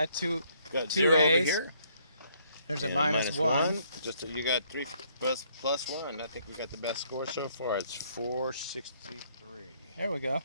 had two. Got Two 0 over A's. here. There's And a a minus one. Just you got 3 plus 1. I think we got the best score so far. It's 463. There we go.